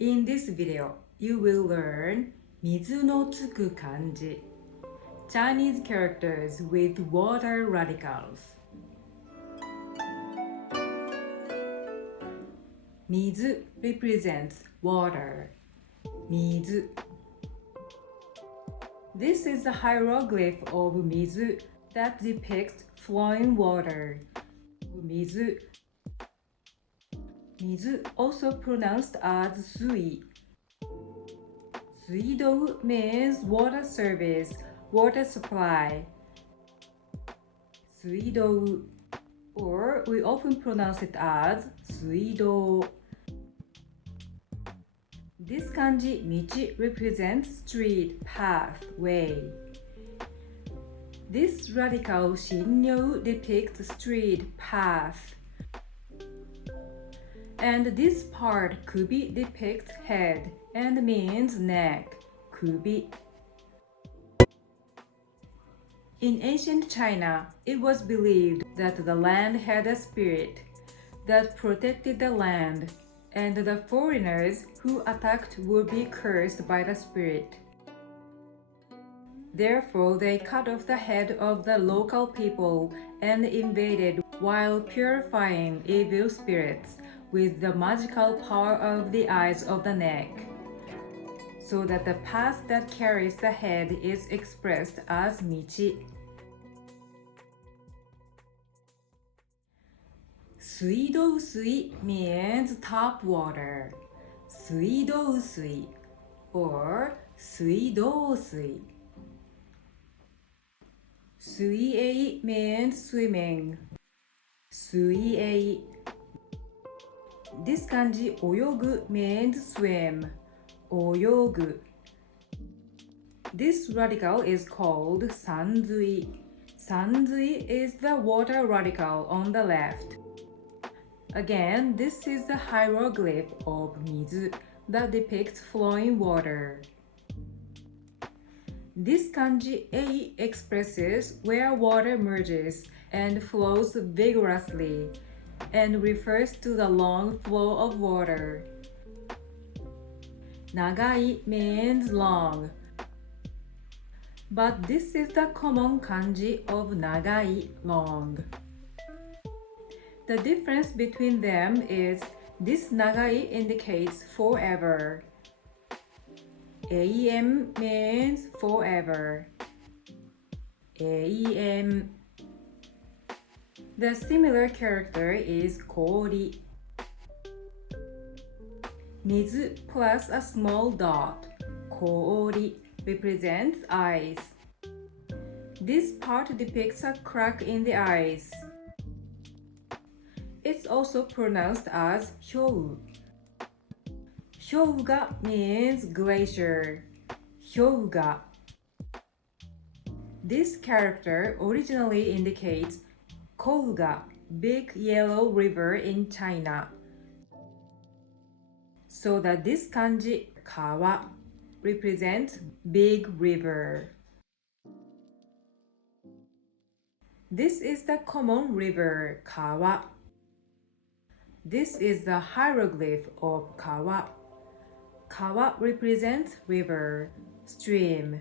In this video, you will learn 水のつく漢字 Chinese characters with water radicals. 水 represents water. 水 This is the hieroglyph of 水 that depicts flowing water. 水 水 also pronounced as 水. 水道 means water service, water supply. 水道 or we often pronounce it as 水道. This kanji 道 represents street, path, way. This radical 信用 depicts street, path. And this part 首 depicts head and means neck, 首. In ancient China, it was believed that the land had a spirit that protected the land, and the foreigners who attacked would be cursed by the spirit. Therefore, they cut off the head of the local people and invaded while purifying evil spirits with the magical power of the eyes of the neck, so that the path that carries the head is expressed as 道. 水道水 means tap water. 水道水 or 水道水. 水泳 means swimming. 水泳 This kanji 泳ぐ means swim. 泳ぐ This radical is called 山水. 山水 is the water radical on the left. Again, this is the hieroglyph of 水 that depicts flowing water. This kanji 泳 expresses where water merges and flows vigorously and refers to the long flow of water. 長い means long, but this is the common kanji of 長い long. The difference between them is this 長い indicates forever. am means forever. am The similar character is 氷. 水 plus a small dot, 氷 represents eyes. This part depicts a crack in the eyes. It's also pronounced as 氷. 氷河 means glacier. 氷河 This character originally indicates Kouga, big yellow river in China. So that this kanji 川 represents big river. This is the common river 川. This is the hieroglyph of 川. 川 represents river, stream.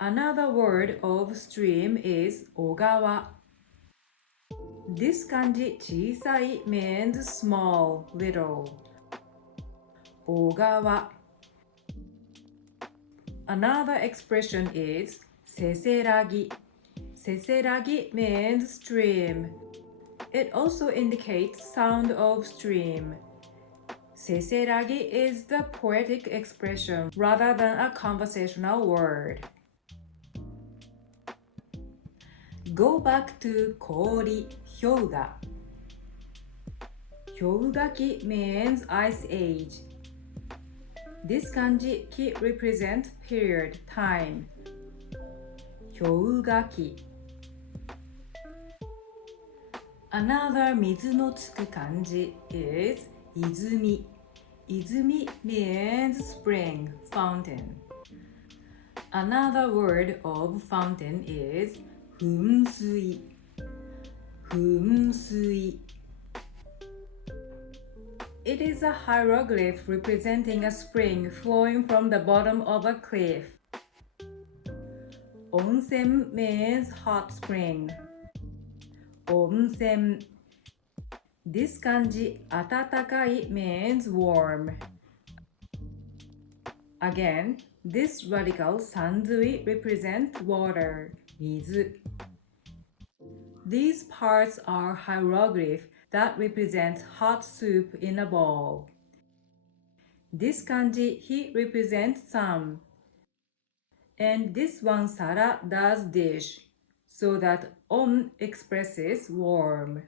Another word of stream is 小川. This kanji 小さい means small, little. 小川. Another expression is せせらぎ. せせらぎ means stream. It also indicates sound of stream. せせらぎ is the poetic expression rather than a conversational word. Go back to 氷 氷河 氷河期 means ice age. This kanji 期 represents period, time. 氷河期 Another 水のつく漢字 is 泉. 泉 means spring, fountain. Another word of fountain is 噴水. 噴水 It is a hieroglyph representing a spring flowing from the bottom of a cliff. Onsen means hot spring. Onsen. This kanji atatakai means warm. Again, this radical sanzui represents water, mizu. These parts are hieroglyph that represents hot soup in a bowl. This kanji hi represents sun. And this one sara does dish, so that on expresses warm.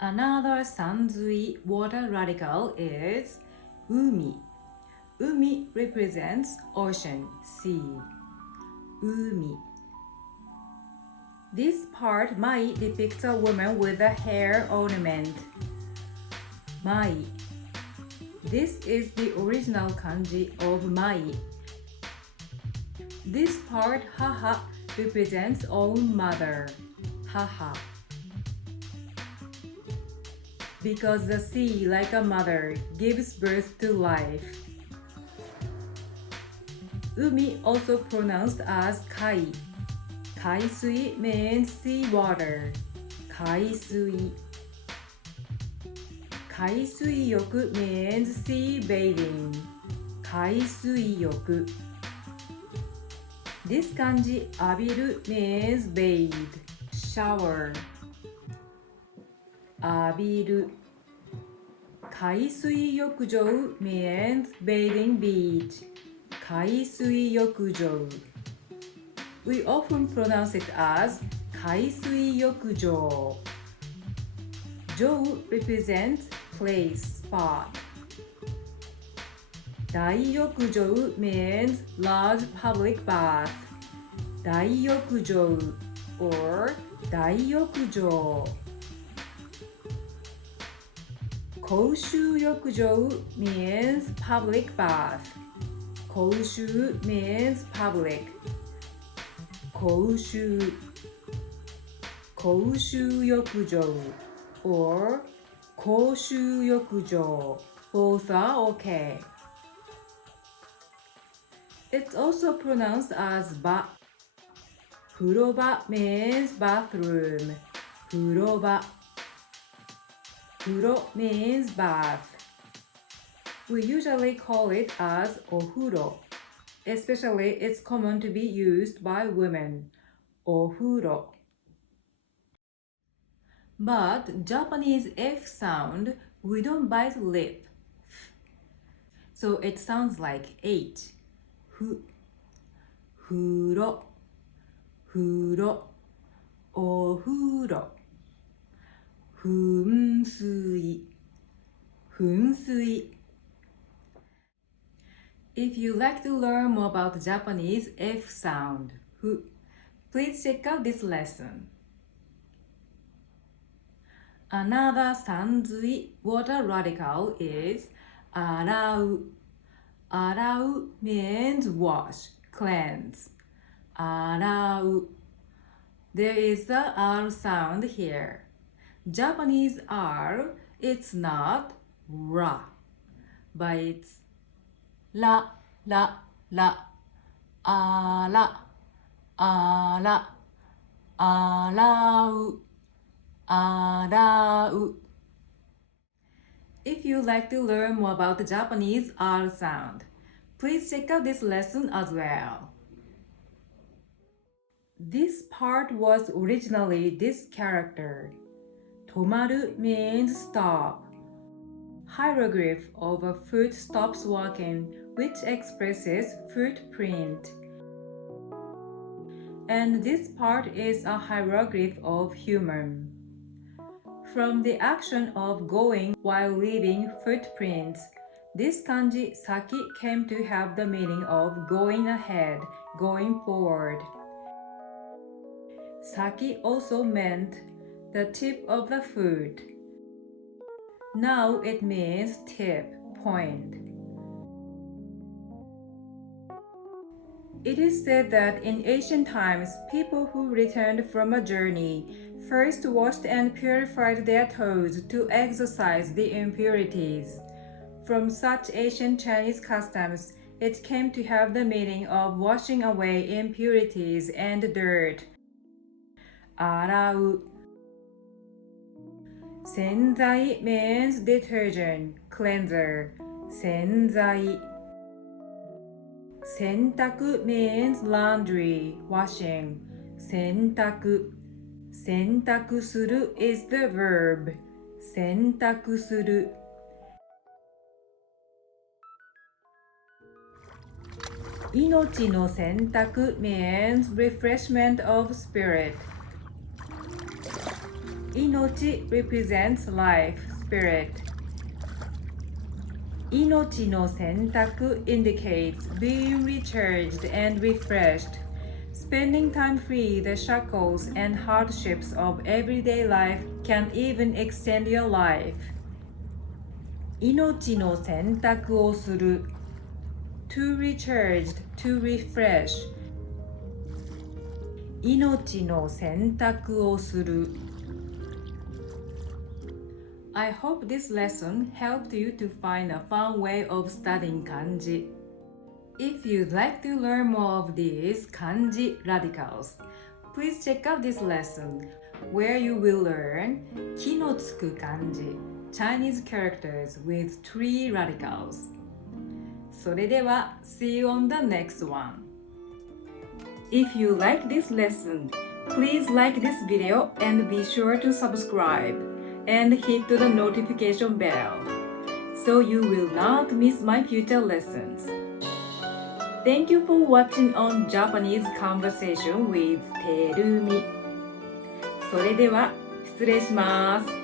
Another sanzui water radical is umi. Umi represents ocean, sea. Umi. This part mai depicts a woman with a hair ornament. Mai. This is the original kanji of mai. This part haha represents own mother. Haha. Because the sea, like a mother, gives birth to life. Umi, also pronounced as kai. Kaisui means sea water. Kaisui. Kaisui-yoku means sea bathing. Kaisui-yoku. This kanji abiru means bathe, shower. Abiru. Kaisui-yokujou means bathing beach. Kaisui-yokujou. We often pronounce it as Kaisui-yokujou. Jou represents place, spot. Daiyokujou means large public bath. Daiyokujou or Daiyokujou. Koushu-yokujou means public bath. Koushu means public. Koushu. Koushu-yokujou or Koushu-yokujou. Both are okay. It's also pronounced as ba. Furoba means bathroom. Furoba. Furo means bath. We usually call it as ofuro. Especially, it's common to be used by women. Ofuro. But Japanese F sound, we don't bite lip. So it sounds like H. Fu. Furo. Furo. Ofuro. Funsui. Funsui. If you like to learn more about Japanese F sound, fu, please check out this lesson. Another sanzui water radical is arau. Arau means wash, cleanse. Arau. There is a R sound here. Japanese R, it's not ra, but it's la, la, la, ara, ara, arau, arau. If you'd like to learn more about the Japanese R sound, please check out this lesson as well. This part was originally this character. Tomaru means stop. Hieroglyph of a foot stops walking, which expresses footprint. And this part is a hieroglyph of human. From the action of going while leaving footprints, this kanji saki came to have the meaning of going ahead, going forward. Saki also meant the tip of the foot. Now it means tip, point. It is said that in ancient times, people who returned from a journey first washed and purified their toes to exorcise the impurities. From such ancient Chinese customs, it came to have the meaning of washing away impurities and dirt. 洗う 洗剤 means detergent, cleanser. 洗剤 洗濯 means laundry, washing. 洗濯洗濯する is the verb. 洗濯する命の洗濯 means refreshment of spirit. 命 represents life, spirit. 命の洗濯 indicates being recharged and refreshed. Spending time free the shackles and hardships of everyday life can even extend your life. 命の洗濯をする to recharge, to refresh. 命の洗濯をする I hope this lesson helped you to find a fun way of studying kanji. If you'd like to learn more of these kanji radicals, please check out this lesson where you will learn きのつく漢字 Chinese characters with 3 radicals. それでは see you on the next one. If you like this lesson, please like this video and be sure to subscribe and hit the notification bell so you will not miss my future lessons. Thank you for watching on Japanese Conversation with Terumi. それでは失礼します。